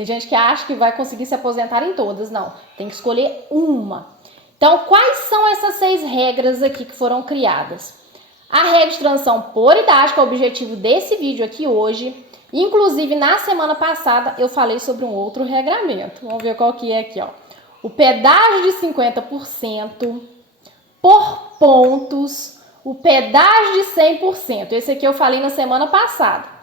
Tem gente que acha que vai conseguir se aposentar em todas. Não, tem que escolher uma. Então, quais são essas 6 regras aqui que foram criadas? A regra de transição por idade, que é o objetivo desse vídeo aqui hoje. Inclusive, na semana passada, eu falei sobre um outro regramento. Vamos ver qual que é aqui, ó. O pedágio de 50% por pontos, o pedágio de 100%. Esse aqui eu falei na semana passada.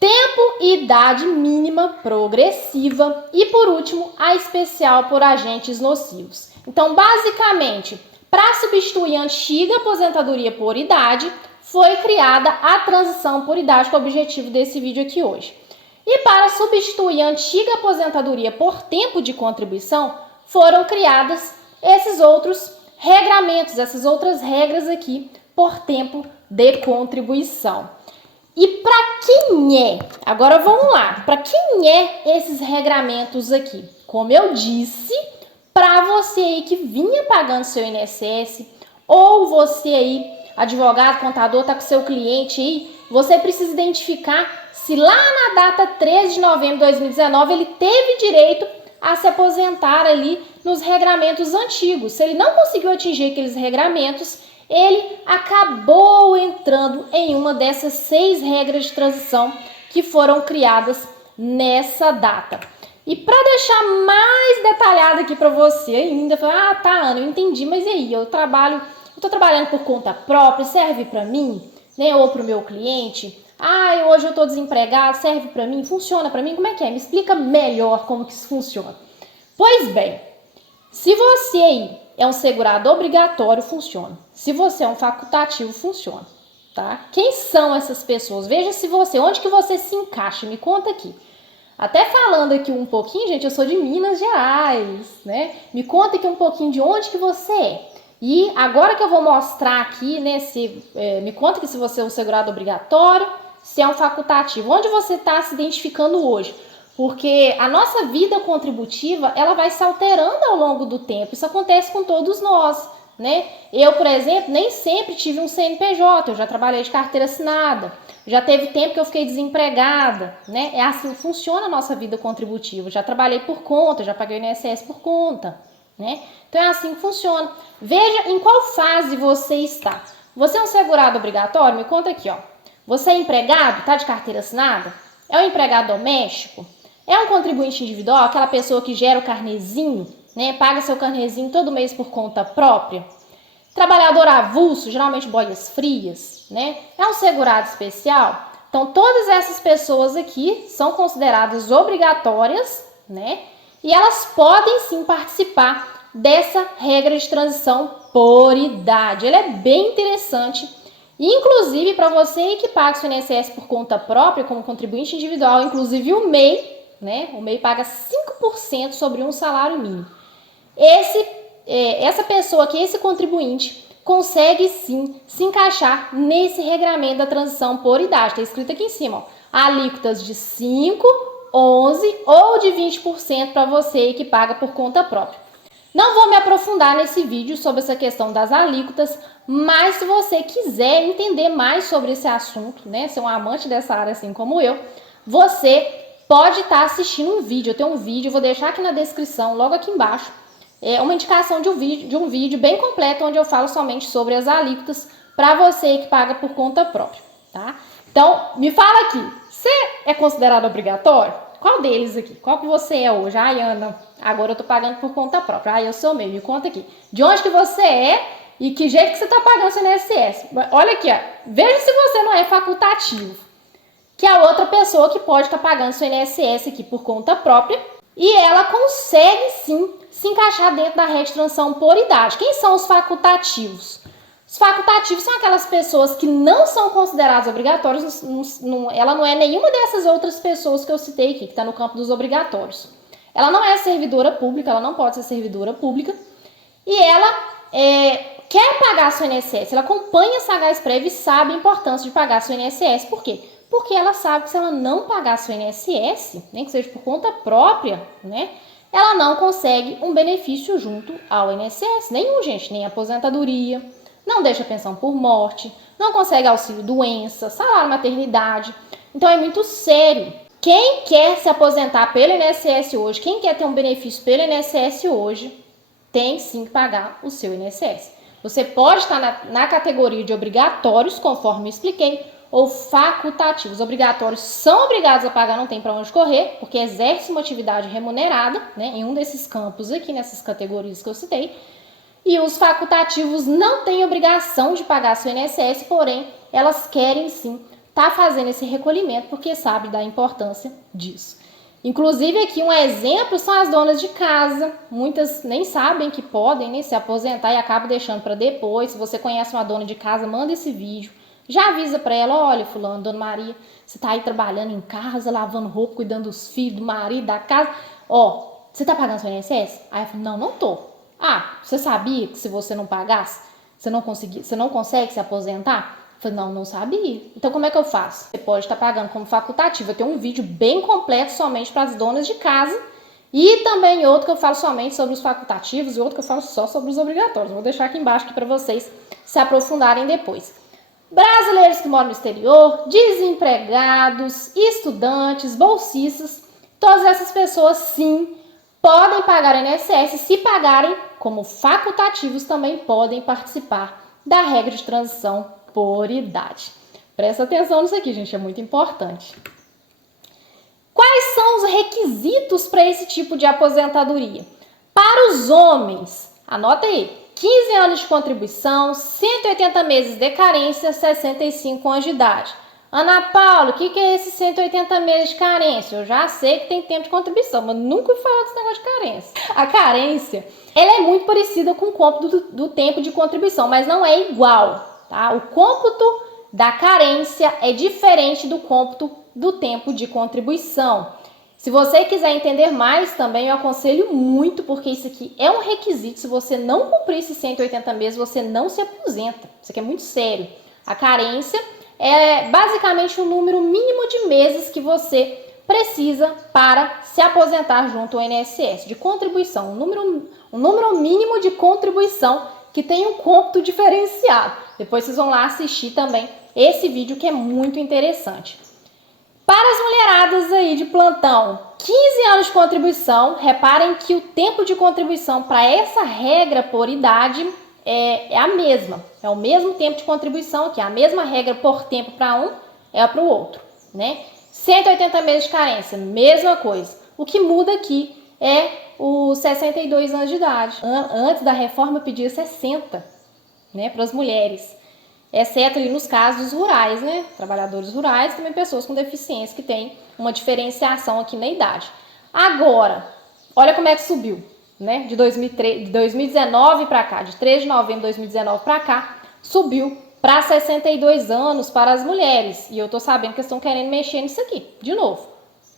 Tempo e idade mínima progressiva. E, por último, a especial por agentes nocivos. Então, basicamente, para substituir a antiga aposentadoria por idade, foi criada a transição por idade, que é o objetivo desse vídeo aqui hoje. E para substituir a antiga aposentadoria por tempo de contribuição, foram criadas esses outros regramentos, essas outras regras aqui por tempo de contribuição. E para quem é? Agora vamos lá. Para quem é esses regramentos aqui? Como eu disse, para você aí que vinha pagando seu INSS, ou você aí, advogado, contador, tá com seu cliente aí, você precisa identificar se lá na data 13 de novembro de 2019 ele teve direito a se aposentar ali nos regramentos antigos. Se ele não conseguiu atingir aqueles regramentos, ele acabou entrando em uma dessas 6 regras de transição que foram criadas nessa data. E para deixar mais detalhado aqui para você ainda, ah, tá, Ana, eu entendi, mas e aí, eu tô trabalhando por conta própria, serve para mim, né, ou para o meu cliente? Ah, hoje eu tô desempregado, serve para mim, funciona para mim? Como é que é? Me explica melhor como que isso funciona. Pois bem, se você aí é um segurado obrigatório, funciona. Se você é um facultativo, funciona, tá? Quem são essas pessoas? Veja se você, onde que você se encaixa, me conta aqui. Até falando aqui um pouquinho, gente, eu sou de Minas Gerais, né? Me conta aqui um pouquinho de onde que você é. E agora que eu vou mostrar aqui, né, me conta que se você é um segurado obrigatório, se é um facultativo, onde você está se identificando hoje. Porque a nossa vida contributiva, ela vai se alterando ao longo do tempo. Isso acontece com todos nós, né? Eu, por exemplo, nem sempre tive um CNPJ, eu já trabalhei de carteira assinada. Já teve tempo que eu fiquei desempregada, né? É assim que funciona a nossa vida contributiva. Já trabalhei por conta, já paguei o INSS por conta, né? Então é assim que funciona. Veja em qual fase você está. Você é um segurado obrigatório? Me conta aqui, ó. Você é empregado? Tá de carteira assinada? É um empregado doméstico? É um contribuinte individual? Aquela pessoa que gera o carnezinho, né? Paga seu carnezinho todo mês por conta própria? Trabalhador avulso, geralmente boias frias, né? É um segurado especial? Então, todas essas pessoas aqui são consideradas obrigatórias, né? E elas podem sim participar dessa regra de transição por idade. Ela é bem interessante. Inclusive, para você que paga o INSS por conta própria, como contribuinte individual, inclusive o MEI, né? O MEI paga 5% sobre um salário mínimo. Essa pessoa aqui, esse contribuinte, consegue sim se encaixar nesse regramento da transição por idade. Está escrito aqui em cima, ó, alíquotas de 5%, 11% ou de 20% para você que paga por conta própria. Não vou me aprofundar nesse vídeo sobre essa questão das alíquotas, mas se você quiser entender mais sobre esse assunto, né, ser um amante dessa área assim como eu, você pode estar assistindo um vídeo. Eu tenho um vídeo, vou deixar aqui na descrição, logo aqui embaixo, uma indicação de um vídeo bem completo, onde eu falo somente sobre as alíquotas para você que paga por conta própria, tá? Então, me fala aqui, você é considerado obrigatório? Qual deles aqui? Qual que você é hoje? Ai, Ana, agora eu tô pagando por conta própria. Ai, eu sou MEI, me conta aqui. De onde que você é e que jeito que você tá pagando seu INSS? Olha aqui, ó. Veja se você não é facultativo, que é a outra pessoa que pode estar pagando seu INSS aqui por conta própria e ela consegue sim se encaixar dentro da regra de transição por idade. Quem são os facultativos? Os facultativos são aquelas pessoas que não são consideradas obrigatórias, ela não é nenhuma dessas outras pessoas que eu citei aqui, que está no campo dos obrigatórios. Ela não é servidora pública, ela não pode ser servidora pública, e ela quer pagar seu INSS, ela acompanha a Sagaz-Prev e sabe a importância de pagar seu INSS. Por quê? Porque ela sabe que se ela não pagar seu INSS, nem que seja por conta própria, né, ela não consegue um benefício junto ao INSS. Nenhum, gente, nem aposentadoria, não deixa pensão por morte, não consegue auxílio doença, salário maternidade. Então é muito sério. Quem quer se aposentar pelo INSS hoje, quem quer ter um benefício pelo INSS hoje, tem sim que pagar o seu INSS. Você pode estar na categoria de obrigatórios, conforme eu expliquei, ou facultativos. Obrigatórios são obrigados a pagar, não tem para onde correr, porque exerce uma atividade remunerada, né, em um desses campos aqui, nessas categorias que eu citei. E os facultativos não têm obrigação de pagar seu INSS, porém, elas querem sim estar fazendo esse recolhimento, porque sabe da importância disso. Inclusive aqui um exemplo são as donas de casa. Muitas nem sabem que podem, né, se aposentar e acabam deixando para depois. Se você conhece uma dona de casa, manda esse vídeo. Já avisa para ela, olha fulano, dona Maria, você tá aí trabalhando em casa, lavando roupa, cuidando dos filhos, do marido, da casa. Ó, você tá pagando seu INSS? Aí eu falo, não tô. Ah, você sabia que se você não pagasse, você não consegue se aposentar? Eu falei, não sabia. Então como é que eu faço? Você pode estar pagando como facultativa. Tem um vídeo bem completo somente para as donas de casa e também outro que eu falo somente sobre os facultativos e outro que eu falo só sobre os obrigatórios. Vou deixar aqui embaixo para vocês se aprofundarem depois. Brasileiros que moram no exterior, desempregados, estudantes, bolsistas, todas essas pessoas sim podem pagar INSS. Se pagarem como facultativos, também podem participar da regra de transição por idade. Presta atenção nisso aqui, gente, é muito importante. Quais são os requisitos para esse tipo de aposentadoria? Para os homens, anota aí, 15 anos de contribuição, 180 meses de carência, 65 anos de idade. Ana Paula, o que é esse 180 meses de carência? Eu já sei que tem tempo de contribuição, mas nunca falo desse negócio de carência. A carência, ela é muito parecida com o cômputo do tempo de contribuição, mas não é igual, tá? O cômputo da carência é diferente do cômputo do tempo de contribuição. Se você quiser entender mais também, eu aconselho muito, porque isso aqui é um requisito. Se você não cumprir esses 180 meses, você não se aposenta. Isso aqui é muito sério. A carência é basicamente o número mínimo de meses que você precisa para se aposentar junto ao INSS, de contribuição. Um número mínimo de contribuição que tem um cômputo diferenciado. Depois vocês vão lá assistir também esse vídeo que é muito interessante. Para as mulheradas aí de plantão, 15 anos de contribuição. Reparem que o tempo de contribuição para essa regra por idade é a mesma. É o mesmo tempo de contribuição aqui. A mesma regra por tempo para um é para o outro, né? 180 meses de carência, mesma coisa. O que muda aqui é os 62 anos de idade. Antes da reforma eu pedia 60, né, para as mulheres. Exceto ali nos casos rurais, né? Trabalhadores rurais, também pessoas com deficiência que têm uma diferenciação aqui na idade. Agora, olha como é que subiu, né? De 2019 para cá, de 3 de novembro de 2019 para cá, subiu para 62 anos para as mulheres. E eu tô sabendo que estão querendo mexer nisso aqui, de novo,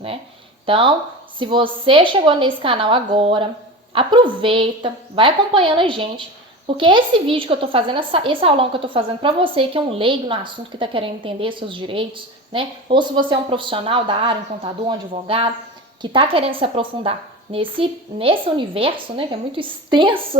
né? Então, se você chegou nesse canal agora, aproveita, vai acompanhando a gente. Porque esse vídeo que eu tô fazendo, esse aulão que eu tô fazendo para você, que é um leigo no assunto, que tá querendo entender seus direitos, né? Ou se você é um profissional da área, um contador, um advogado, que tá querendo se aprofundar nesse universo, né? Que é muito extenso,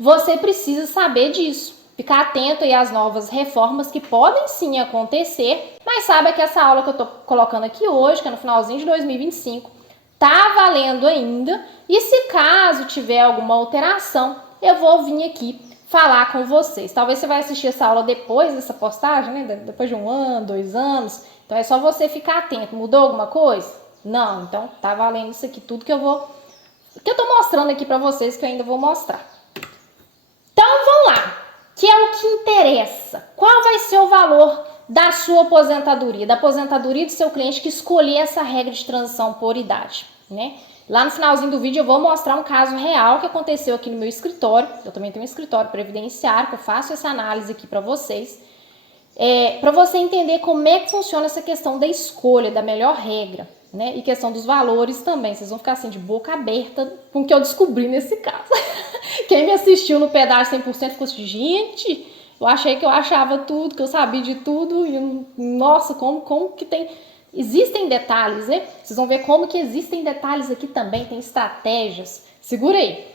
você precisa saber disso. Ficar atento aí às novas reformas que podem sim acontecer, mas saiba que essa aula que eu tô colocando aqui hoje, que é no finalzinho de 2025, tá valendo ainda. E se caso tiver alguma alteração, eu vou vir aqui falar com vocês. Talvez você vai assistir essa aula depois dessa postagem, né? Depois de 1 ano, 2 anos. Então é só você ficar atento. Mudou alguma coisa? Não. Então tá valendo isso aqui tudo que eu tô mostrando aqui para vocês, que eu ainda vou mostrar. Então vamos lá, que é o que interessa. Qual vai ser o valor da sua aposentadoria, da aposentadoria do seu cliente que escolher essa regra de transição por idade, né? Lá no finalzinho do vídeo eu vou mostrar um caso real que aconteceu aqui no meu escritório. Eu também tenho um escritório previdenciário, que eu faço essa análise aqui para vocês. Para você entender como é que funciona essa questão da escolha, da melhor regra, né? E questão dos valores também. Vocês vão ficar assim de boca aberta com o que eu descobri nesse caso. Quem me assistiu no pedaço 100% ficou assim, gente, eu achei que eu achava tudo, que eu sabia de tudo. E nossa, como que tem... Existem detalhes, né? Vocês vão ver como que existem detalhes aqui também, tem estratégias. Segura aí.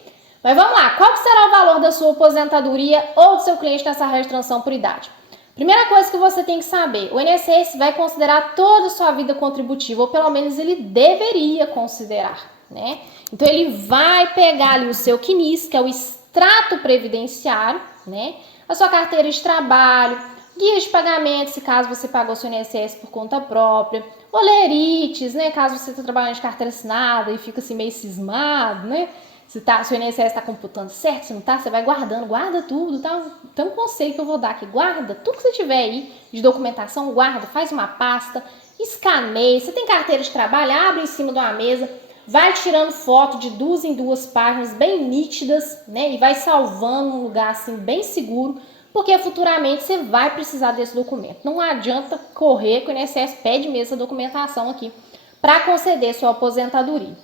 Mas vamos lá, qual que será o valor da sua aposentadoria ou do seu cliente nessa regra de transição por idade? Primeira coisa que você tem que saber, o INSS vai considerar toda a sua vida contributiva, ou pelo menos ele deveria considerar, né? Então ele vai pegar ali o seu CNIS, que é o extrato previdenciário, né? A sua carteira de trabalho, guia de pagamento, se caso você pagou seu INSS por conta própria, olerites, né? Caso você esteja trabalhando de carteira assinada e fica assim meio cismado, né? Se o INSS está computando certo, se não está, você vai guardando, guarda tudo, tá? Então, um conselho que eu vou dar aqui, guarda tudo que você tiver aí de documentação, guarda, faz uma pasta, escaneia. Você tem carteira de trabalho, abre em cima de uma mesa, vai tirando foto de 2 em 2 páginas bem nítidas, né? E vai salvando num lugar assim bem seguro, porque futuramente você vai precisar desse documento. Não adianta correr, que o INSS pede mesmo essa documentação aqui para conceder sua aposentadoria.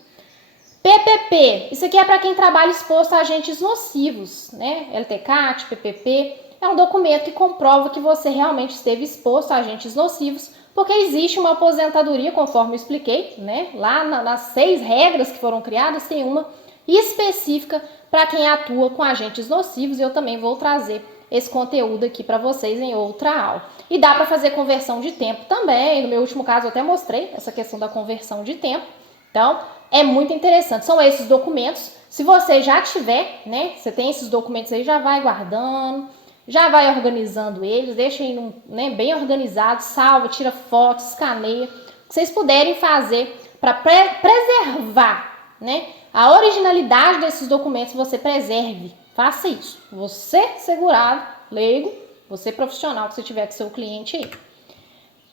PPP, isso aqui é para quem trabalha exposto a agentes nocivos, né? LTCAT, PPP, é um documento que comprova que você realmente esteve exposto a agentes nocivos, porque existe uma aposentadoria, conforme eu expliquei, né? Lá nas 6 regras que foram criadas, tem uma específica para quem atua com agentes nocivos, e eu também vou trazer esse conteúdo aqui para vocês em outra aula. E dá para fazer conversão de tempo também, no meu último caso eu até mostrei essa questão da conversão de tempo. Então, é muito interessante. São esses documentos. Se você já tiver, né? Você tem esses documentos aí, já vai guardando, já vai organizando eles, deixa aí né, bem organizado, salva, tira fotos, escaneia. O que vocês puderem fazer para preservar, né? A originalidade desses documentos, você preserve. Faça isso. Você segurado, leigo, você profissional que você tiver com seu cliente aí.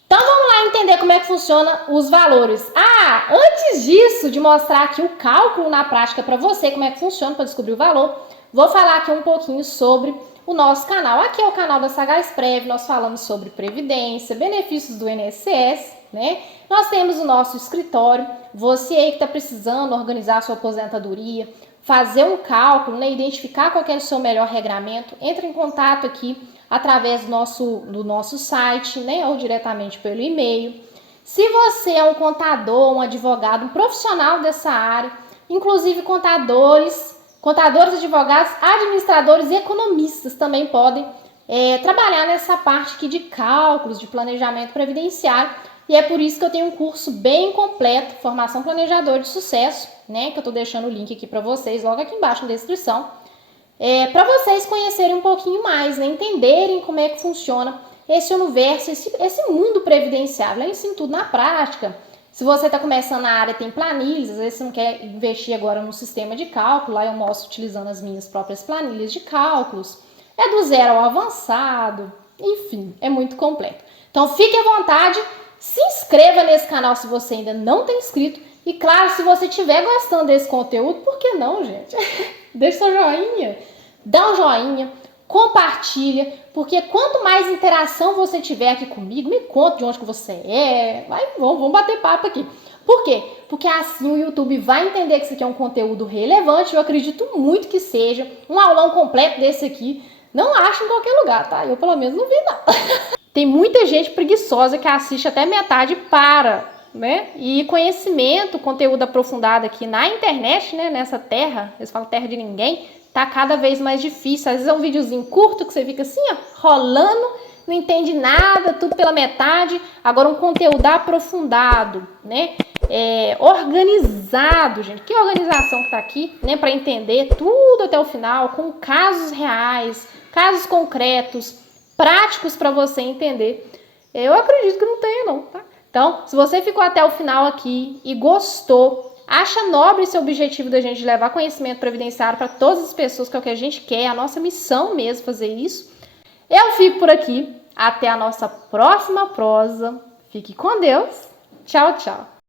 Então vamos lá entender como é que funciona os valores. Antes disso, de mostrar aqui o cálculo na prática para você, como é que funciona para descobrir o valor, vou falar aqui um pouquinho sobre o nosso canal. Aqui é o canal da Sagaisprev, nós falamos sobre previdência, benefícios do INSS, né? Nós temos o nosso escritório, você aí que está precisando organizar a sua aposentadoria, fazer um cálculo, né? Identificar qual é o seu melhor regramento, entre em contato aqui através do nosso site, né, ou diretamente pelo e-mail. Se você é um contador, um advogado, um profissional dessa área, inclusive contadores, advogados, administradores e economistas também podem trabalhar nessa parte aqui de cálculos, de planejamento previdenciário, e é por isso que eu tenho um curso bem completo, Formação Planejador de Sucesso, né, que eu estou deixando o link aqui para vocês, logo aqui embaixo na descrição, para vocês conhecerem um pouquinho mais, né? Entenderem como é que funciona esse universo, esse mundo previdenciário. Eu ensino tudo na prática. Se você está começando na área, tem planilhas, às vezes você não quer investir agora no sistema de cálculo, lá eu mostro utilizando as minhas próprias planilhas de cálculos. É do 0 ao avançado, enfim, é muito completo. Então fique à vontade, se inscreva nesse canal se você ainda não tem inscrito. E claro, se você estiver gostando desse conteúdo, por que não, gente? Deixa seu joinha, dá um joinha, compartilha, porque quanto mais interação você tiver aqui comigo, me conta de onde que você é, vamos bater papo aqui. Por quê? Porque assim o YouTube vai entender que isso aqui é um conteúdo relevante, eu acredito muito que seja um aulão completo desse aqui. Não acho em qualquer lugar, tá? Eu pelo menos não vi não. Tem muita gente preguiçosa que assiste até metade e para, né? E conhecimento, conteúdo aprofundado aqui na internet, né? Nessa terra, eles falam terra de ninguém, tá cada vez mais difícil. Às vezes é um videozinho curto que você fica assim, ó, rolando, não entende nada, tudo pela metade. Agora um conteúdo aprofundado, né? Organizado, gente. Que organização que tá aqui, né? Para entender tudo até o final, com casos reais, casos concretos, práticos para você entender. Eu acredito que não tenha não, tá? Então, se você ficou até o final aqui e gostou, acha nobre esse objetivo da gente levar conhecimento previdenciário para todas as pessoas, que é o que a gente quer, é a nossa missão mesmo fazer isso. Eu fico por aqui. Até a nossa próxima prosa. Fique com Deus. Tchau, tchau.